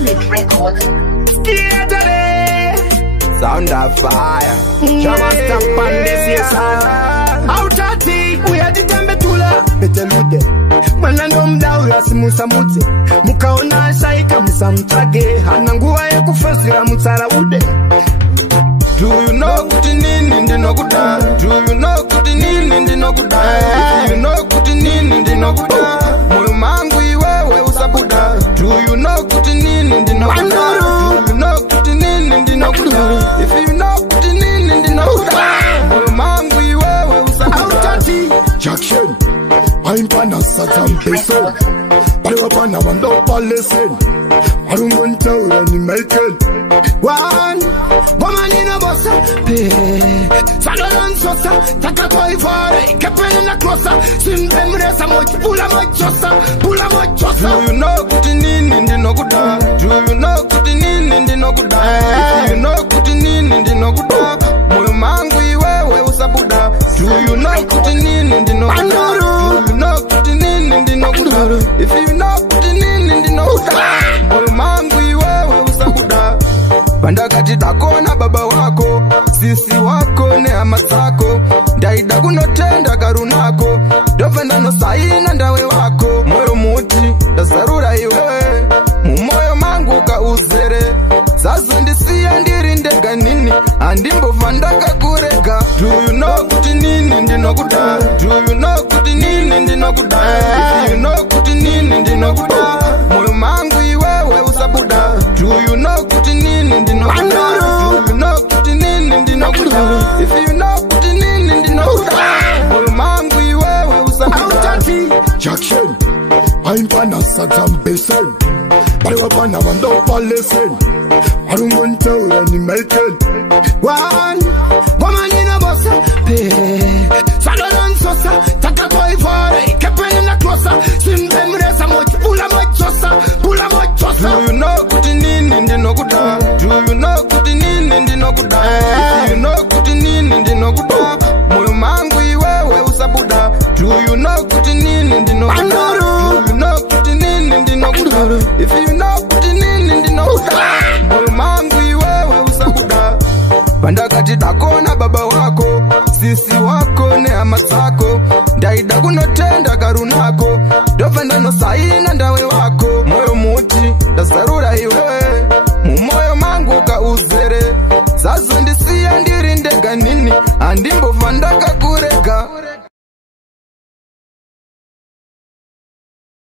Solid Records. Sound of fire. Jama stamp on this here sound. Out of tea, we are the Tembetula. Betelude. Manandom daura simusa mute. Mukaona shaika musamtage. Hanangua ya kufasira mutara ude. Do you know kuti nini ndino kuda? Do you know kuti nini ndino kuda? Do you know kuti nini ndino kuda? Moyo mangu iwewe usabuda. Do you know kuti nini ndino kuda? Do you know kuti nini ndino kuda? If you know kuti nini ndino kuda, moyo mangu iwewe usabuda. Jackson, I'm pana Satan Bison. Palewa pana wando palesen. Marungon taura ni Michael. One, woman in a bossa. Salon sosa, taka koi fare. Kepen in a closa. Simpen resa moch, pula mochosa, pula mochosa. Do you know kuti nini ndino kuda? Do you know kuti nini ndino kuda? If you know kuti nini ndino kuda, moyo mangu iwewe usabuda. Do you know kuti nini ndino kuda? Do you know kuti nini ndino kuda? If you know kuti nini ndino kuda, moyo mangu iwewe usabuda. Panda kati dakona baba wako, sisi wako ne amasako. Ndaida kunotenda karunako, dovenda no saina ndawe wako. Moyo muti, dasarura iwewe, mumoyo mangu kauzere. Sazo ndisiya ndirindega nini, andimbo vandaka kurega. Do you know kuti nini ndino kuda? Do you know kuti nini ndino kuda? If you know kuti nini ndino kuda, moyo mangu iwewe usabuda. Do you know kuti nini ndino kuda? Do you know kuti nini ndino kuda? If you know kuti nini ndino kuda, moyo mangu iwewe usabuda. Jackson, I'm pana Satan Bison. Palewa pana wando palesen. Marungon taura ni Michael. One, woman in a bossa. Salon sosa, taka koi fare. Kepen in a closa. Simpen resa moch, pula mochosa, pula mochosa. Do you know kuti nini ndino kuda? Do you know kuti nini ndino kuda? If you know kuti nini ndino kuda, moyo mangu iwewe usabuda. Do you know kuti nini ndino kuda? Do you know kuti nini ndino kuda? If you know kuti nini ndino kuda, moyo mangu iwewe usabuda. Panda kati dakona baba wako, sisi wako ne amasako. Ndaida kunotenda karunako, dovenda no saina ndawe wako. Moyo muti, dasarura iwewe, mumoyo mangu kauzere. Sazo ndisiya ndirindega nini, andimbo vandaka kurega.